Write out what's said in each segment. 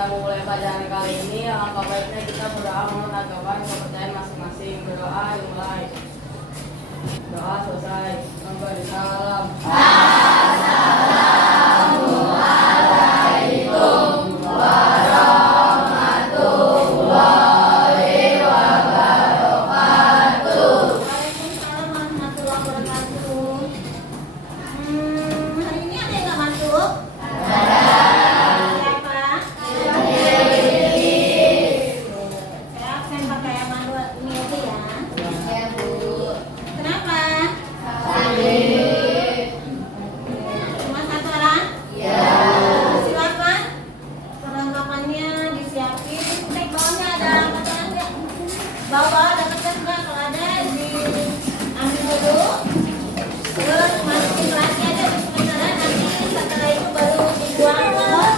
kita memulai pelajaran kali ini, alangkah baiknya kita berdoa menegakkan kepercayaan masing-masing. Berdoa dimulai. Doa selesai. Memberi salam. Assalamualaikum warahmatullahi wabarakatuh. Waalaikumsalam warahmatullahi wabarakatuh. Hari ini ada yang nggak masuk? Siapa? Saya absen pakai yang manual ini aja ya. Ya, Bu. Kenapa? Sakit. Cuma satu orang? Ya. Silakan. Perlengkapannya disiapin. Cek bawahnya ada kertas nggak? Bawah ada kertas nggak? Kalau ada diambil dulu. Terus masukin kelasnya aja ke sementara, nanti setelah itu baru dibuang ke luar.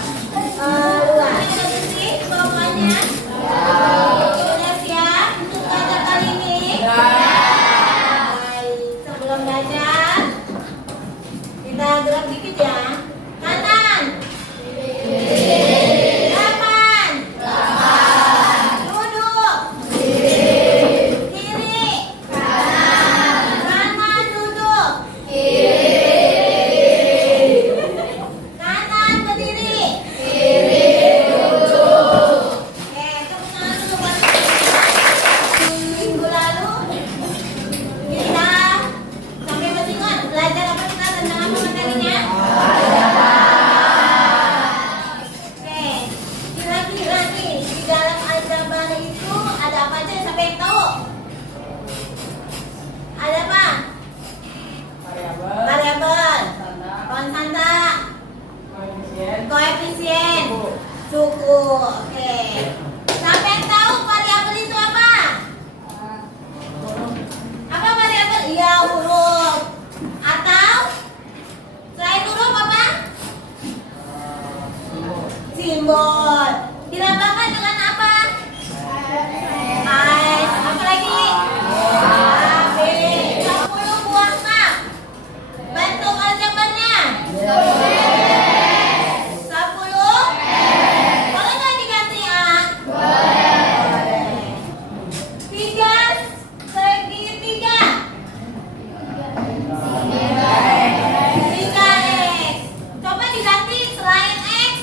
Ada bersih bawahnya? Sudah siap untuk belajar kali ini? Baik, sebelum belajar kita gerak dikit ya. Kanan. Depan. Duduk. Kiri. Kanan duduk. Kanan berdiri. Oke, tepuk tangan dulu buat minggu lalu kita sampai bersingon belajar apa kita tentang apa materinya? Oke, kira-kira nih di dalam aljabar itu ada apa aja sampai yang tahu? Ada apa? Variabel. Variabel, Tanda. konstanta, Koefisien. koefisien, suku. Oke. Sampai yang tahu variabel itu apa? Apa variabel? Iya, huruf. Atau selain huruf apa? Simbol. Dilambangkan dengan apa? Ais. Apa lagi? A, B. 10 buah map. Bentuk aljabarnya? 10. Boleh nggak diganti A? Boleh. 3 segi 3. 3x. Coba diganti selain x.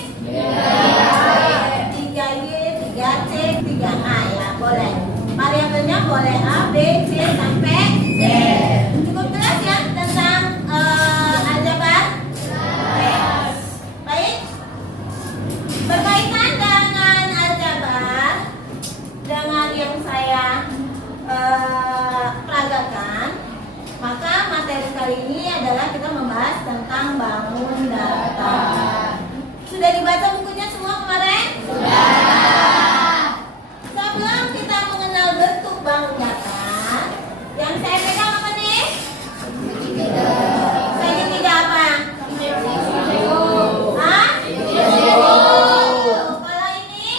3y, 3c, 3a ya, boleh. Variabelnya boleh A, B, C sampai Z. Cukup jelas ya tentang aljabar? Yes. Baik. Berkaitan dengan aljabar, dengan yang saya peragakan, maka materi kali ini adalah kita membahas tentang bangun data. Sudah dibaca bukunya semua kemarin? Sebelum kita mengenal bentuk bangun data, yang saya pegang apa nih? Segitiga apa? Hah? Kalau ini?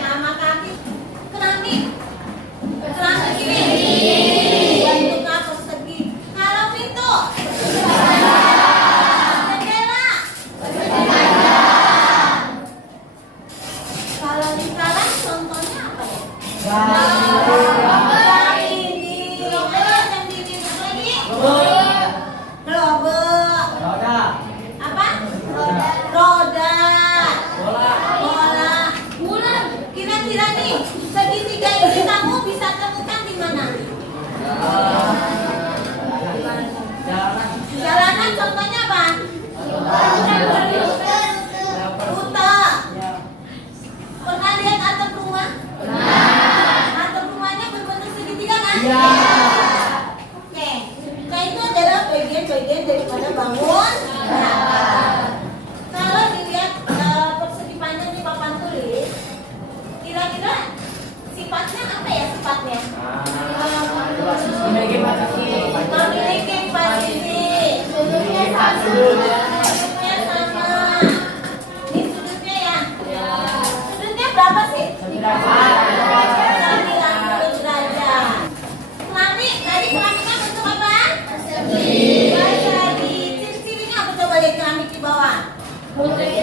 Sama kaki. Keramik. Keramik ini bentuk apa? Persegi. Kalau pintu? Jendela. Kalau di sekarang contohnya apa ya? Ini. Terus yang di pintu lagi? Gerobak. Apa? Roda. Bola. Bulan. Kira-kira nih segitiga ini kamu bisa temukan di mana? Jalanan contohnya apa? Rute. Pernah lihat atap rumah? Atap rumahnya berbentuk segitiga kan? Oke. Nah itu adalah bagian-bagian daripada bangun data. Kalau dilihat persegi panjang di papan tulis, kira-kira sifatnya apa ya sifatnya? Memiliki posisi. Memiliki posisi. Sudutnya sama. Sudutnya sama. Ini sudutnya ya? Sudutnya berapa sih? 90 derajat. Keramik, tadi keramiknya bentuk apa? Persegi. Ciri-cirinya apa coba lihat keramik di bawah? Putih.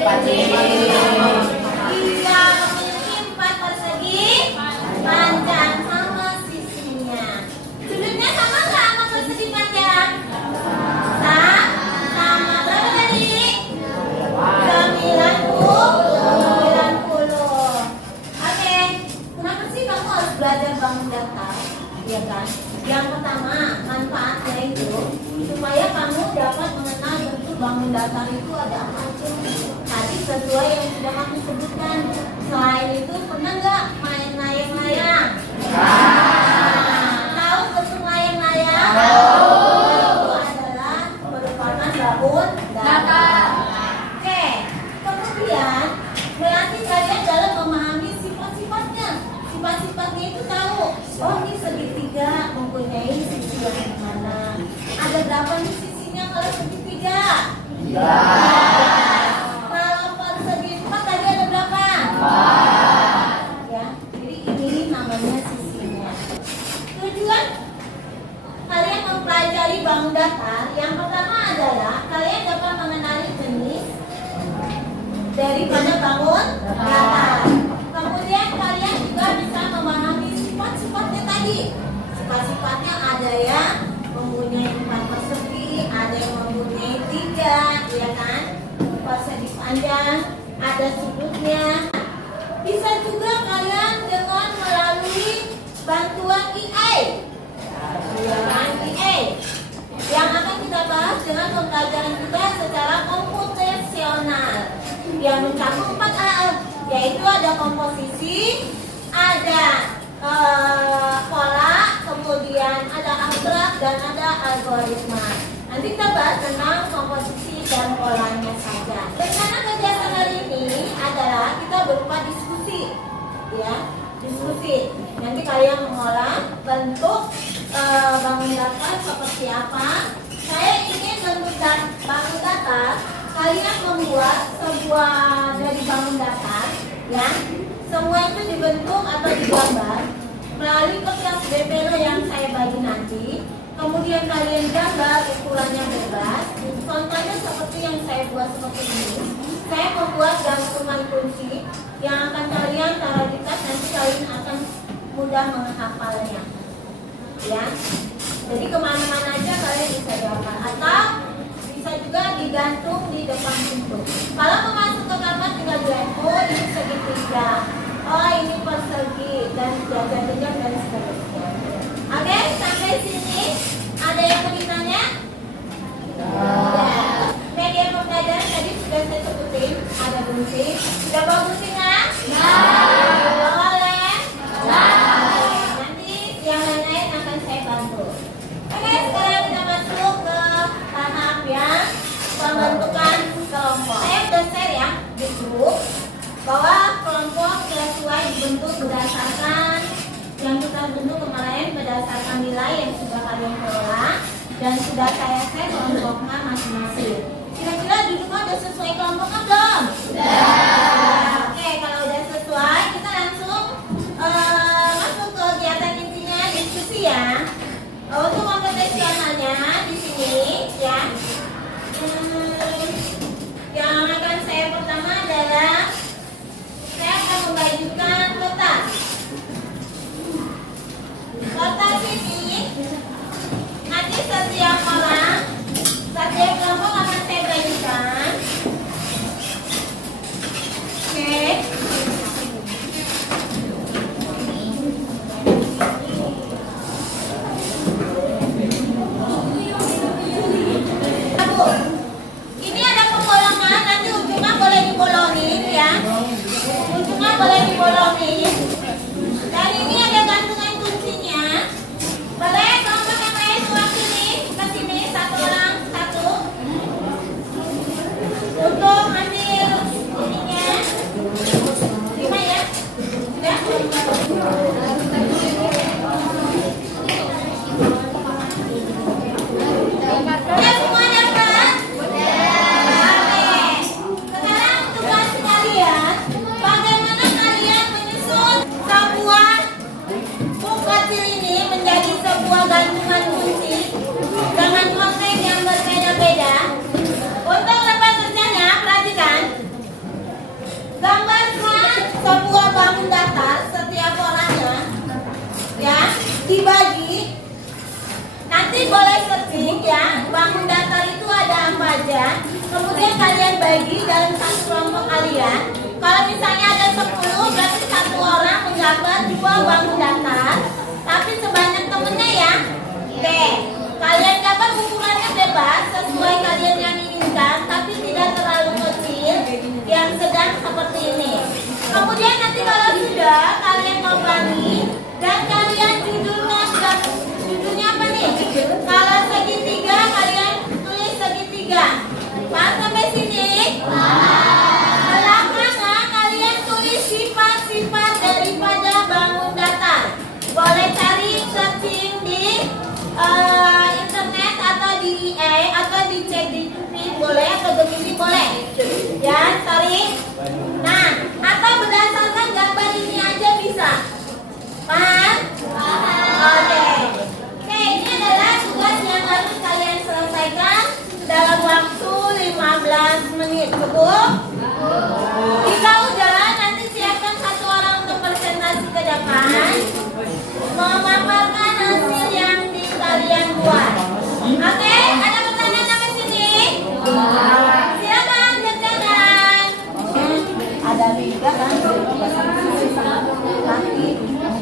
belajar bangun datar, ya kan? Yang pertama, manfaatnya itu supaya kamu dapat mengenal bentuk bangun datar itu ada apa aja. Tadi sesuai yang sudah kamu sebutkan. Selain itu, pernah nggak main layang-layang? Tahu bentuk layang-layang? Itu adalah merupakan bangun datar. Oke, kemudian melatih kalian dalam memahami sifat-sifatnya. Sifat-sifatnya itu tahu. Oh, ini segitiga mempunyai sisi yang mana? Ada berapa nih sisinya kalau segitiga? Kalau persegi 4 tadi ada berapa? Ya, jadi ini namanya sisinya. Tujuan kalian mempelajari bangun datar yang pertama adalah kalian dapat mengenali jenis daripada bangun datar. Kemudian kalian juga bisa memahami sifat-sifatnya tadi. Sifat-sifatnya ada yang mempunyai 4 persegi, ada yang mempunyai 3, ya kan? Persegi panjang, ada sudutnya. Bisa juga kalian dengan melalui bantuan IA, ya kan? IA yang akan kita bahas dengan pembelajaran kita secara komputasional yang mencakup 4 hal, yaitu ada komposisi, ada pola, kemudian ada abstrak dan ada algoritma. Nanti kita bahas tentang komposisi dan polanya saja. Rencana kegiatan hari ini adalah kita berupa diskusi, ya, diskusi. Nanti kalian mengolah bentuk bangun datar seperti apa. Saya ingin bentuk bangun datar. Kalian membuat sebuah dari bangun datar, ya. Semua itu dibentuk atau digambar melalui kertas BPL yang saya bagi nanti. Kemudian kalian gambar ukurannya bebas. Contohnya seperti yang saya buat seperti ini. Saya membuat gantungan kunci yang akan kalian taruh di tas, nanti kalian akan mudah menghafalnya. Ya, jadi kemana-mana aja kalian bisa dihafal, atau bisa juga digantung di depan pintu. Kalau mau masuk ke kamar tinggal bilang, oh ini segitiga, oh ini persegi, dan jajar-jajar dan seterusnya. Oke, sampai sini ada yang mau ditanya? Ya. Media pembelajaran tadi sudah saya sebutin, ada gunting. Sudah bawa gunting nggak? Boleh? Nanti yang lain-lain akan saya bantu. Oke, sekarang kita masuk ke tahap yang pembentukan kelompok. Saya sudah share ya di grup bahwa kelompok sesuai dibentuk berdasarkan yang kita bentuk kemarin berdasarkan nilai yang sudah kalian kelola dan sudah saya share kelompoknya masing-masing. Kira-kira duduknya udah sesuai kelompoknya belum? Sudah. Oke, kalau udah sesuai kita langsung masuk ke kegiatan intinya diskusi ya. Untuk komputasionalnya di sini ya. Yang akan saya pertama adalah saya akan membagikan kotak. Kotak ini nanti setiap orang, setiap kelompok akan saya bagikan. Oke. Ini ada pembolongan, nanti ujungnya boleh dibolongin ya. Ujungnya boleh dibolongin. Dan ini ada gantungan kuncinya. Boleh kelompok yang lain keluar sini, ke sini satu orang satu. Untuk ambil ininya. 5 ya. Sudah. Ya semua dapat? Oke. Sekarang tugas kalian, bagaimana kalian menyusun sebuah buku kecil ini menjadi sebuah gantungan kunci dengan konsep yang berbeda-beda. Untuk lepas kerjanya, perhatikan. Gambarkan sebuah bangun datar setiap orangnya, ya, dibagi. Nanti boleh searching ya, bangun datar itu ada apa aja. Kemudian kalian bagi dalam satu kelompok kalian. Kalau misalnya ada 10, berarti satu orang menggambar 2 bangun datar.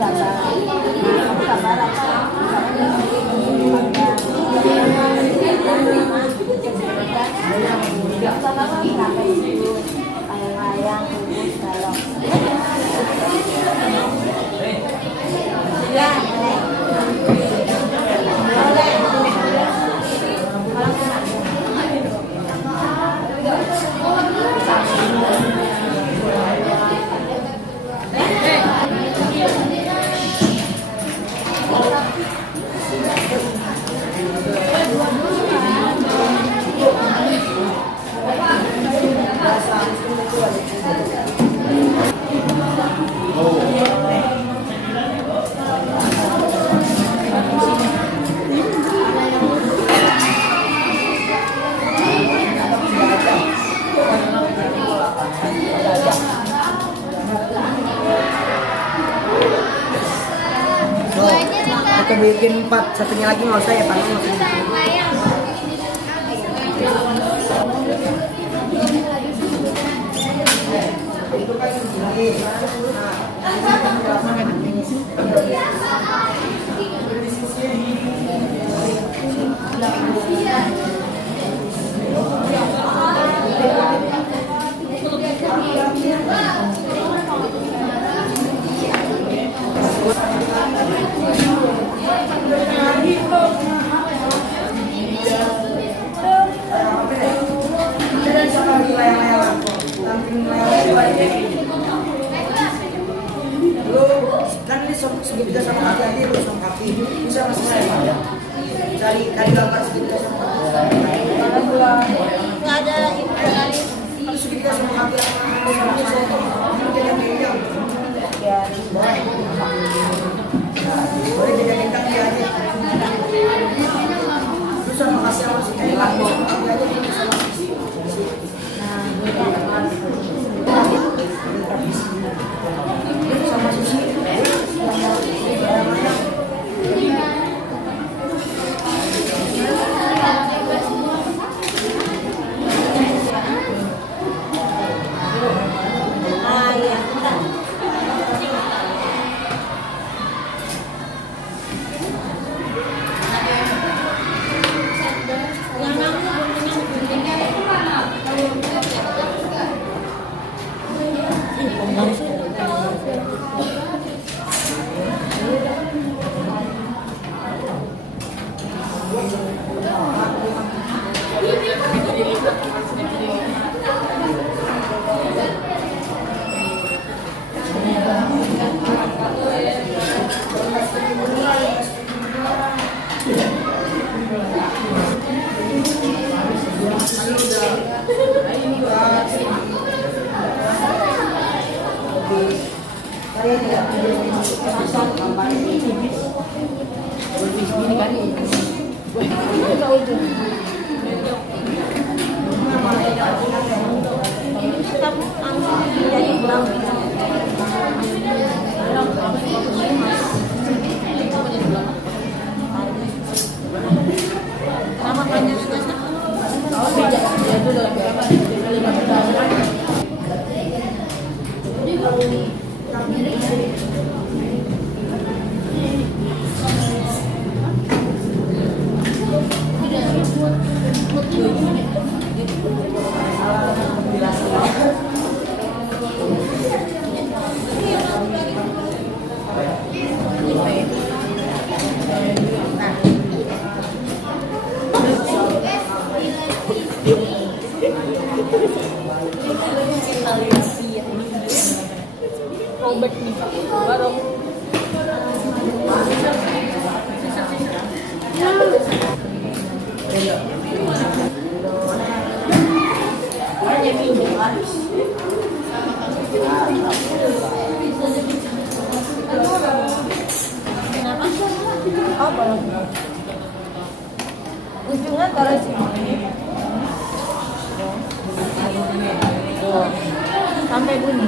Sabar apa? Layang-layang, kubus, balok. Ya, Aku bikin 4, satunya lagi mau saya paling mau kan ini segitiga sama kaki aja lu sama kaki bisa masih sama cari gambar segitiga sama kaki nggak ada itu kali. kalau segitiga sama kaki sama saya tuh mungkin yang beda ya boleh dijadiin kaki aja lu sama kasih sama segitiga kaki aja ini sama sama sushi Iya. Robert nih Pak. Baru. Oh, belum. Ujungnya taruh sini. Sampai bunyi.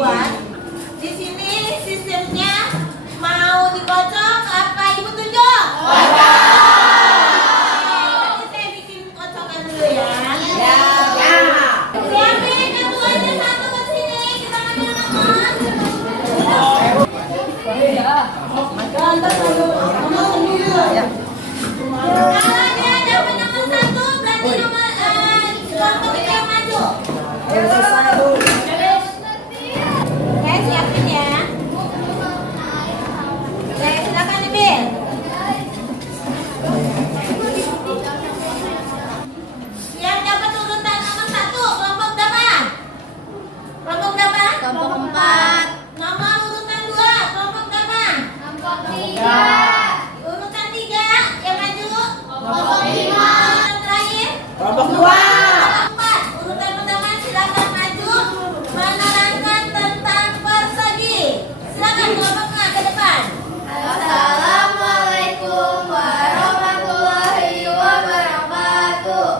dibuat. Di sini sistemnya mau dikocok apa ibu tunjuk? Nanti saya bikin kocokan dulu ya. Siapin ketuanya satu ke sini, kita ambil nomor. Kalau dia dapat nomor satu, berarti nomor kelompok itu yang maju. Oke, siapin ya. Oke, silakan Ibil. Yang dapat urutan nomor satu, kelompok berapa? Kelompok berapa? Kelompok 4. Nomor urutan dua, kelompok berapa? Kelompok 3. Urutan tiga, yang maju. Kelompok 5. Urutan terakhir. Kelompok 2. Empat. Urutan pertama silakan maju menerangkan tentang persegi. Silakan kelompoknya ke depan. Assalamualaikum warahmatullahi wabarakatuh.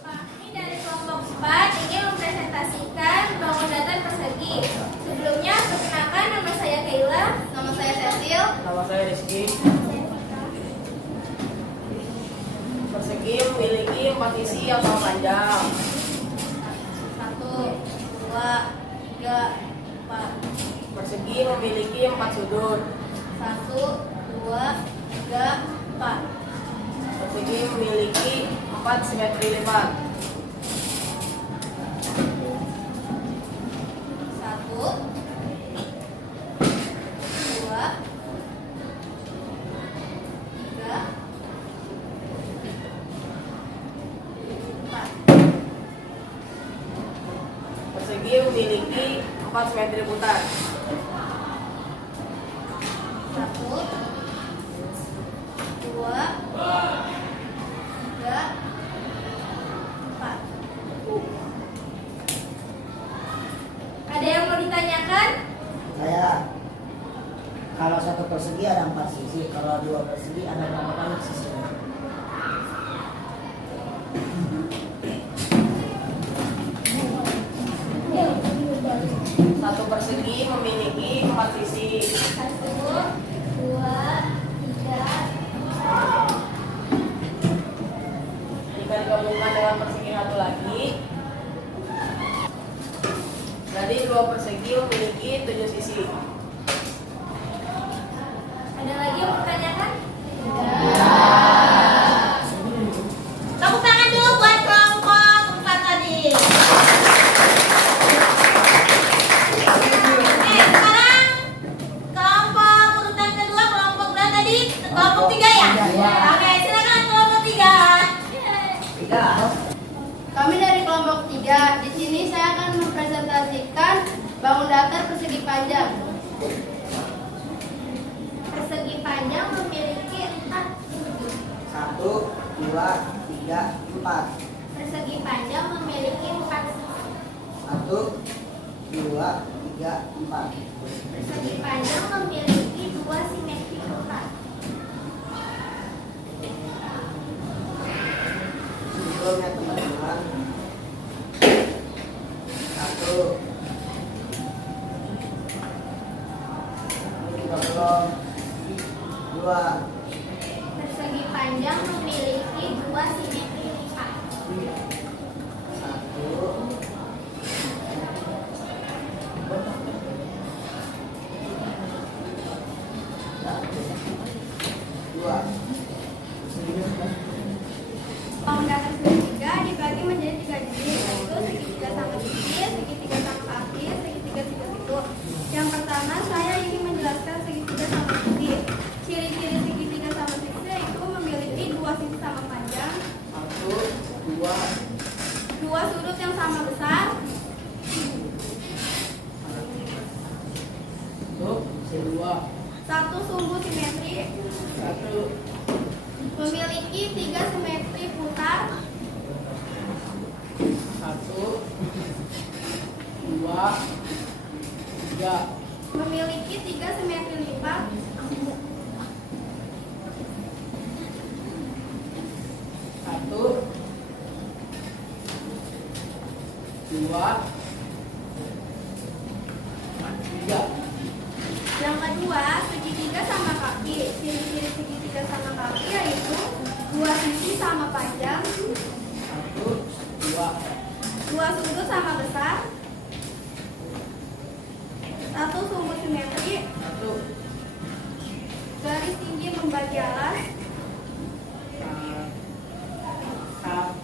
Kami dari kelompok 4 ingin mempresentasikan bangun datar persegi. Sebelumnya, perkenalkan nama saya Kayla. Nama saya Cecil. Nama saya Rizky. Persegi memiliki 4 sisi yang sama panjang. 1, 2, 3, 4. Persegi memiliki 4 sudut. 1, 2, 3, 4. Persegi memiliki 4 simetri lipat. 1, 2, 3, 4. Persegi memiliki 4 simetri putar. 1, 2, 3, 4. Ada yang mau ditanyakan? Saya kalau satu persegi ada 4 sisi, kalau 2 persegi ada berapa kali sisi? Satu persegi memiliki 4 sisi. 1, 2, 3. Jika digabungkan dengan persegi satu lagi, jadi 2 persegi memiliki 7 sisi. Ada lagi yang mau ditanyakan? Tepuk tangan dulu buat kelompok 4 tadi. Oke, sekarang kelompok urutan kedua, kelompok berapa tadi? Kelompok 3 ya? Iya. Oke, silakan kelompok 3. 3. Kami dari kelompok 3. Di sini saya akan mempresentasikan bangun datar persegi panjang. Persegi panjang memiliki 4 sudut. 1, 2, 3, 4. Persegi panjang memiliki 4 sisi. 1, 2, 3, 4. Persegi panjang memiliki 2 simetri putar. Sebelumnya teman-teman, 1, ini juga belum, 2, Persegi panjang memiliki 2 simetri lipat. 1, dua. Bangun datar segitiga dibagi menjadi 3 jenis, yaitu segitiga sama sisi, segitiga sama kaki, segitiga siku-siku. Yang pertama, saya ingin menjelaskan segitiga sama sisi. Ciri-ciri segitiga sama sisi yaitu memiliki 2 sisi sama panjang, 1, 2, 2 sudut yang sama besar, Kedua, 1 sumbu simetri, 1, memiliki 3 simetri putar, 1, 2, 3. memiliki 3 simetri lipat, 1, 2, 3. Yang kedua, segitiga sama kaki. Ciri-ciri segitiga sama kaki yaitu dua sisi sama panjang, 1, 2, dua sudut sama besar, satu sumbu simetri, 1, garis tinggi membagi alas, 1.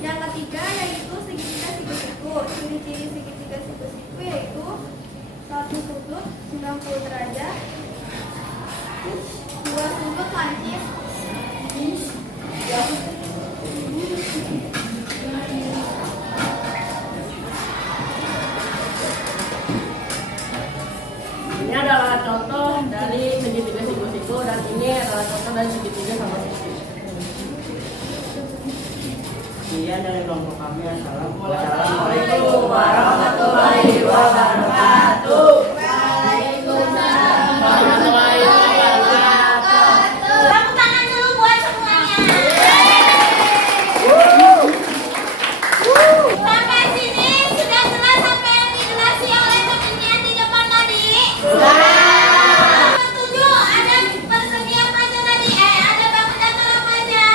yang ketiga yaitu segitiga siku-siku. Ciri-ciri segitiga siku-siku yaitu satu sudut 90 derajat, dua sudut lancip, Ini adalah contoh dari segitiga siku-siku dan ini adalah contoh dari segitiga sama sisi. Sekian dari kelompok kami. Assalamualaikum warahmatullahi wabarakatuh. Waalaikumsalam warahmatullahi wabarakatuh. Tepuk tangan dulu buat semuanya. Sampai sini sudah jelas apa yang dijelaskan oleh temannya di depan tadi? Setuju? Ada persegi apa aja tadi? Ada bangun datar apa aja?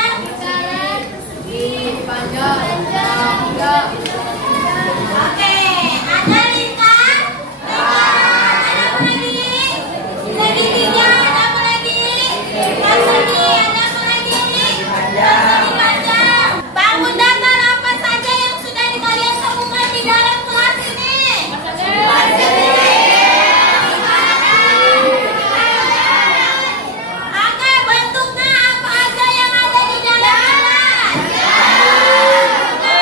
Oke, ada lingkar. Ada apa lagi? Segitiga, ada apa lagi? Persegi, ada apa lagi? Persegi panjang. Bangun datar apa saja yang sudah kalian temukan di dalam kelas ini? Oke, bentuknya apa aja yang ada di dalam kelas? Oke,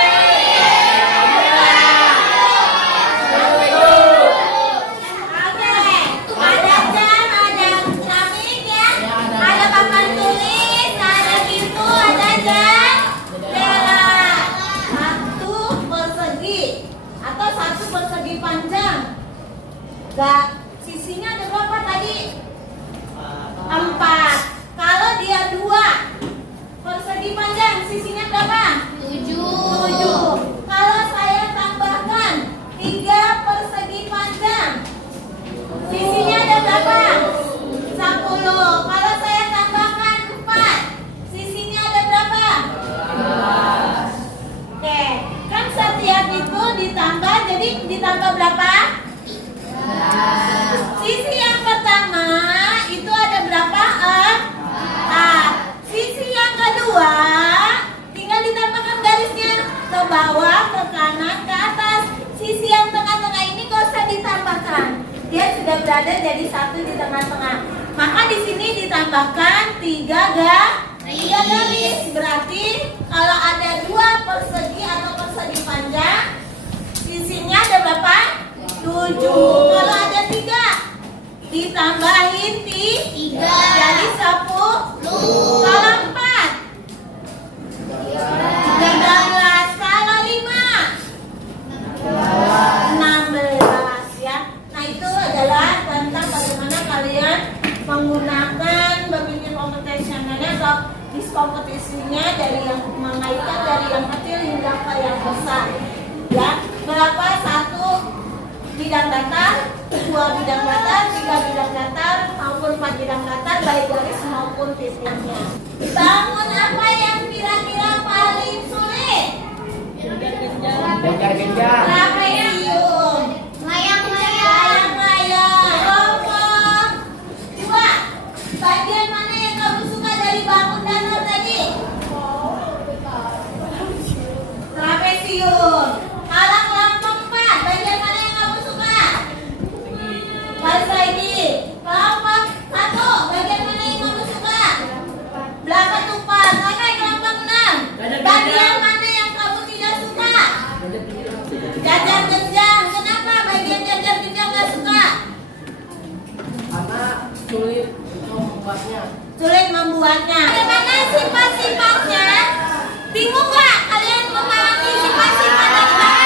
ada jam, ada keramik ya, ada papan tulis, ada pintu, ada jendela. Satu persegi atau satu persegi panjang. Gak, sisinya ada berapa tadi? 4. Kalau dia 2 persegi panjang, sisinya berapa? 7. Kalau saya tambahkan 3 persegi panjang, sisinya ada berapa? 10. Kalau saya tambahkan 4, sisinya ada berapa? 11. Oke, kan setiap itu ditambah, jadi ditambah berapa? Sisi yang pertama itu ada berapa? 4. Sisi yang kedua tinggal ditambahkan garisnya ke bawah, ke kanan, ke atas. Sisi yang tengah-tengah ini gak usah ditambahkan. Dia sudah berada jadi satu di tengah-tengah. Maka di sini ditambahkan 3 garis. Berarti kalau ada 2 persegi atau persegi panjang, sisinya ada berapa? 7. Kalau ada 3, ditambahin 3. Jadi 10. Kalau 4, 13. Kalau 5, 16 ya. Nah itu adalah tentang bagaimana kalian menggunakan berpikir komputasionalnya atau diskompetisinya dari yang mengaitkan dari yang kecil hingga ke yang besar. Ya, berapa? 1 bidang datar, 2 bidang datar, 3 bidang datar, maupun 4 bidang datar, baik garis maupun titiknya. Bangun apa yang kira-kira paling sulit? Genjar-genjar. Trapesium. Layang-layang. Kelompok 2. Bagian mana yang kamu suka dari bangun datar tadi? Trapesium. Kalau kelompok 4, bagian mana yang kamu suka? Persegi. Kelompok 1, bagian mana yang kamu suka? Belakang tupas. Oke, kelompok 6. Bagian mana yang kamu tidak suka? Jajar-genjang. Kenapa bagian jajar-genjang nggak suka? Karena sulit untuk membuatnya. Sulit membuatnya. Bagaimana sifat-sifatnya? Bingung nggak kalian memahami sifat-sifat dari enggak?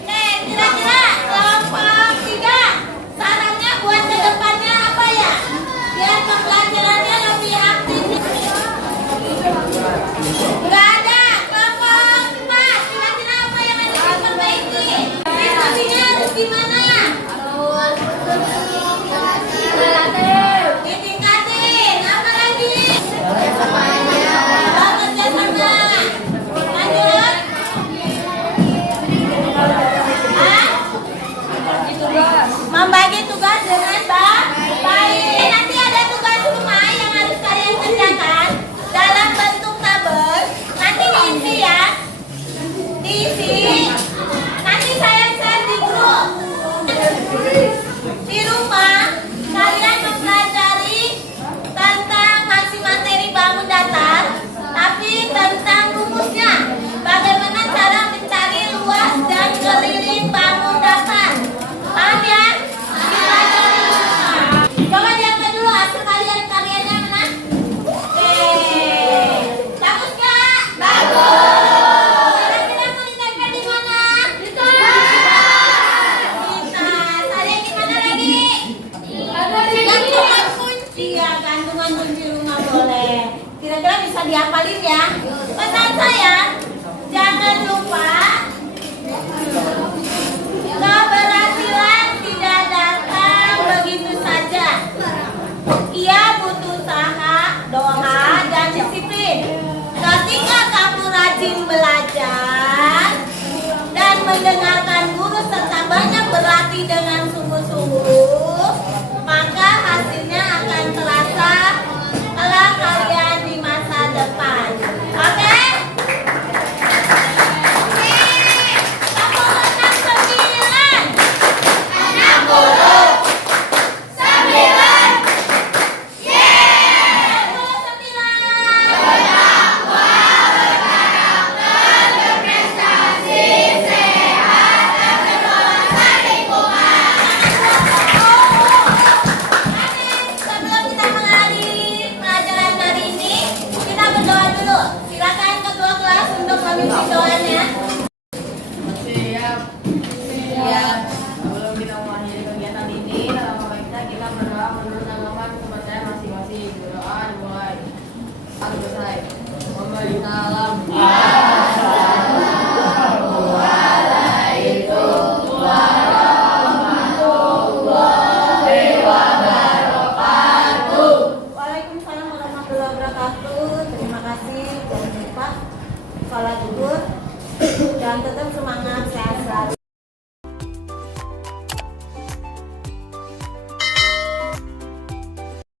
Oke, kira-kira kelompok 3 sarannya buat kedepannya apa ya? Biar pembelajarannya lebih aktif. Nggak ada. Kelompok kira-kira bisa dihafalin ya. Pesan saya, jangan lupa keberhasilan tidak datang begitu saja. Ia butuh usaha, doa, dan disiplin. Ketika kamu rajin belajar dan mendengarkan guru serta banyak berlatih dengan sungguh-sungguh, maka hasilnya akan terasa kelak kalian di masa depan. Oke? Sebelum kita mengakhiri pelajaran hari ini, kita berdoa dulu. Silakan ketua kelas untuk memimpin doanya. Siap. Siap. Sebelum kita mengakhiri kegiatan ini, dalam baiknya kita berdoa menurut agama kepercayaan masing-masing. Berdoa dimulai. Harus selesai. Memberi salam. Waalaikumsalam warahmatullahi wabarakatuh. Terima kasih. Jangan lupa sholat zuhur dan tetap semangat.